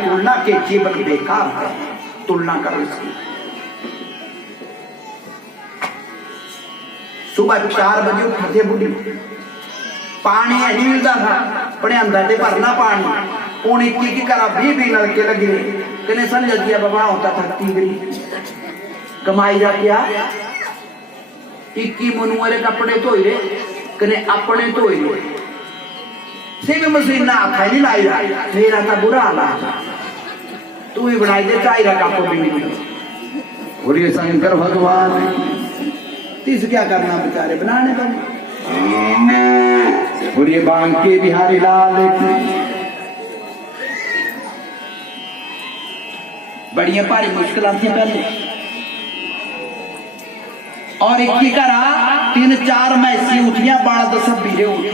तुलना के जीवन बेकार है, तुलना करो इसकी। सुबह 4 बजे उठते बुढ़ी, पानी नहीं मिलता था, बड़े अंदर से भरना पानी, पौने की करा 20 नलके लगे, कने समझ गया बाबा होता था 30 कमाई जा क्या 21 मनुआरे कपड़े धोए, कने अपने धोए सिर्फ मशीन हाथ नहीं लाई रहा, मेरा था बुरा हाल, तू ही बनाई दे चाय रखा को भी नहीं। बोलिए शंकर भगवान, तीस क्या करना बेचारे बनाने का। बोलिए बांके बिहारी लाल की। बड़िया भारी मुश्किल थी पहले, और एक ही करा 3-4 मैसी उठिया, 12-10 बीरे उठी,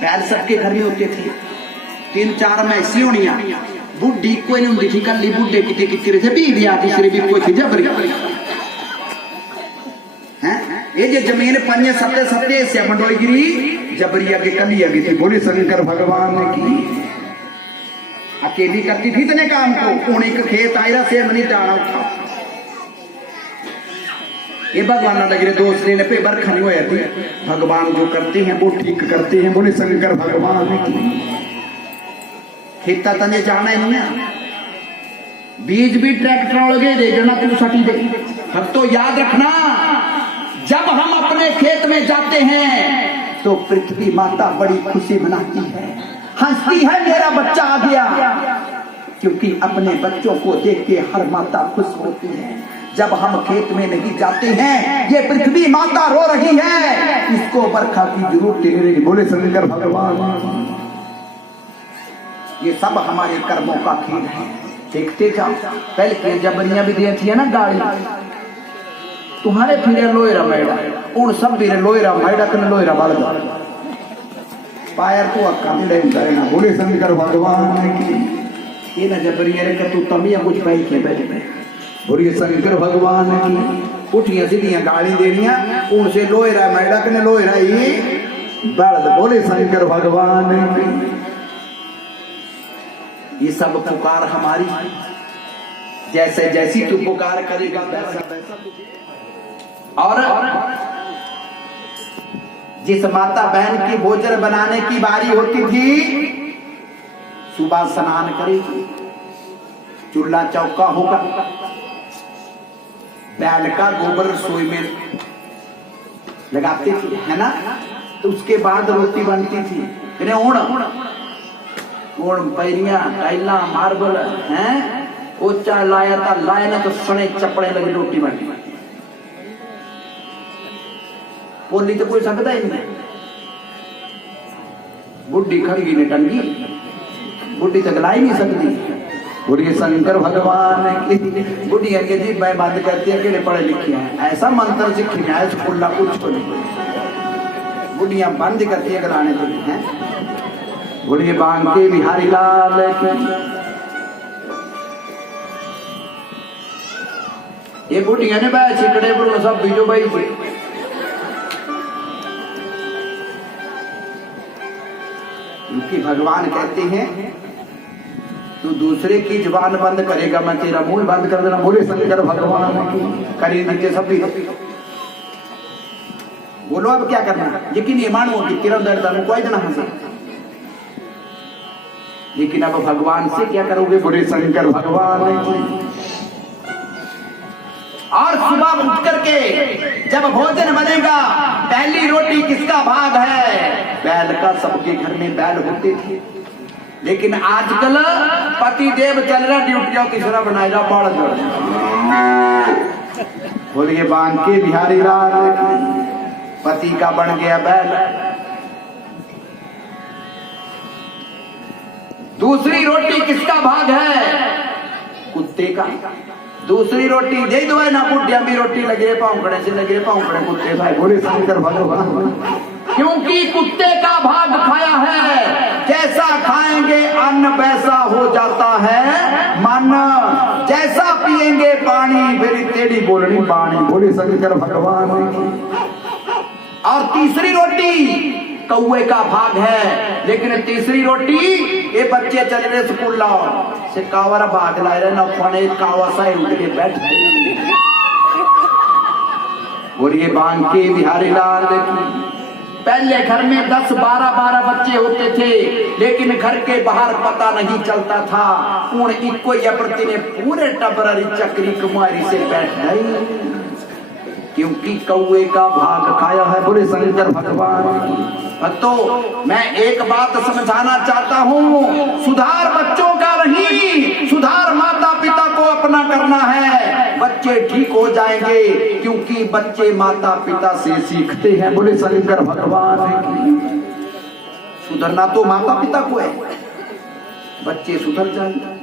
बैल सबके घर में होते थे, 3-4 मैसी होनिया, बुढ़ी कोई नहीं होती थी, कल बुढ़े कितने कितने रहे थे, बीवी आती सिर्फ भी कोई थी जबरी हैं। ये जो जमीन 5-7 ऐसे मंडोई गिरी जबरिया के कली आ गई थी। बोले शंकर भगवान की, अकेली करती थी इतने काम को, उन्हीं के खेत आयरा से मनी डाला उठा, ये भगवान लगे दोस्त लेने पे बरखा नहीं हुआ थी। भगवान जो करते हैं वो ठीक करते हैं। बोले शंकर भगवान की। खेता तने जाना ही नहीं, बीज भी ट्रैक्टर लगे दे देना तू सटी दे। अब तो याद रखना, जब हम अपने खेत में जाते हैं तो पृथ्वी माता बड़ी खुशी मनाती है, हंसती है मेरा बच्चा आ गया, क्योंकि अपने बच्चों को देख के हर माता खुश होती है। जब हम खेत में नहीं जाते हैं, ये पृथ्वी माता रो रही है, इसको बरखा की जरूरत नहीं। बोले शंकर भगवान। ये सब हमारे कर्मों का खेल है, देखते जाओ। पहले के जबरियां भी दी थी ना गाड़ी, तुम्हारे फिर लोयरा मैडा उन सब भी लोयरा मैडा कन लोयरा बाल पायर तो अक्का दे ना। बोले शंकर भगवान की। ये ना जबरिया रे का तू तमिया कुछ पाई के बैठे। बोले शंकर भगवान की। उठियां सीधियां गाली देनियां, उनसे लोयरा मैडा कन लोयरा ही बल्द। बोले शंकर भगवान की। ये सब पुकार हमारी, जैसे जैसी तू पुकार करेगा वैसा वैसा। और जिस माता बहन की भोजन बनाने की बारी होती थी, सुबह स्नान करेगी, चूल्हा चौका होगा, बैल का गोबर रसोई में लगाते थे, है ना। तो उसके बाद रोटी बनती थी। पैरिया टाइला मार्बल है, ओचा लाया था, लाया ना तो सने चपड़े लगी रोटी बनी। बोली तो कोई सकता ही नहीं। बुढ़ी खड़गी ने टंगी, बुढ़ी तक ला ही नहीं सकती। बोलिए शंकर भगवान की। बुढ़िया के जी मैं बात करती है कि पढ़े लिखे हैं, ऐसा मंत्र सीखी है स्कूल कुछ को नहीं। बुढ़िया बंद करती है कराने के लिए हैं। बोलिए बांके बिहारी लाल की। ये बुढ़िया ने भाई चिकड़े पर सब बीजो भाई थे। क्योंकि भगवान कहते हैं तू दूसरे की जुबान बंद करेगा, मैं तेरा मुंह बंद कर देना। बोले शंकर भगवान की। करी नीचे सब भी बोलो अब क्या करना। लेकिन ये मानो कि तेरा दर्द कोई ना हंसे, लेकिन अब भगवान से क्या करोगे। बोले शंकर भगवान की। और सुबह उठ करके जब भोजन बनेगा, पहली रोटी किसका भाग है। बैल का। सबके घर में बैल होते थे, लेकिन आजकल पति देव चल रहा ड्यूटियों तीसरा बनाएगा बाढ़। बोलिए बांके बिहारी लाल। पति का बन गया बैल। दूसरी रोटी किसका भाग है। कुत्ते का। दूसरी रोटी दे दो है ना, बुढ़िया भी रोटी लगे पाँवड़े से लगे पाँवड़े कुत्ते भाई। बोले शंकर भगवान। क्योंकि कुत्ते का भाग खाया है, जैसा खाएंगे अन्न वैसा हो जाता है मन, जैसा पिएंगे पानी फिर तेरी बोलनी पानी। बोले शंकर भगवान। और तीसरी रोटी कौए का भाग है, लेकिन तीसरी रोटी ये बच्चे चले रहे स्कूल लाओ से कावर भाग लाए रहे नौने कावा सा उठ के बैठ। बोलिए बांके बिहारी लाल की। पहले घर में 10-12 बच्चे होते थे, लेकिन घर के बाहर पता नहीं चलता था। उन इको यप्रति ने पूरे टबररी चक्री कुमारी से बैठ गई, क्योंकि कौए का भाग खाया है। बोले शंकर भगवान। तो मैं एक बात समझाना चाहता हूँ, सुधार बच्चों का नहीं, सुधार माता पिता को अपना करना है। बच्चे ठीक हो जाएंगे, क्योंकि बच्चे माता पिता से सीखते हैं। बोले शंकर भगवान। सुधरना तो माता पिता को है, बच्चे सुधर जाएंगे।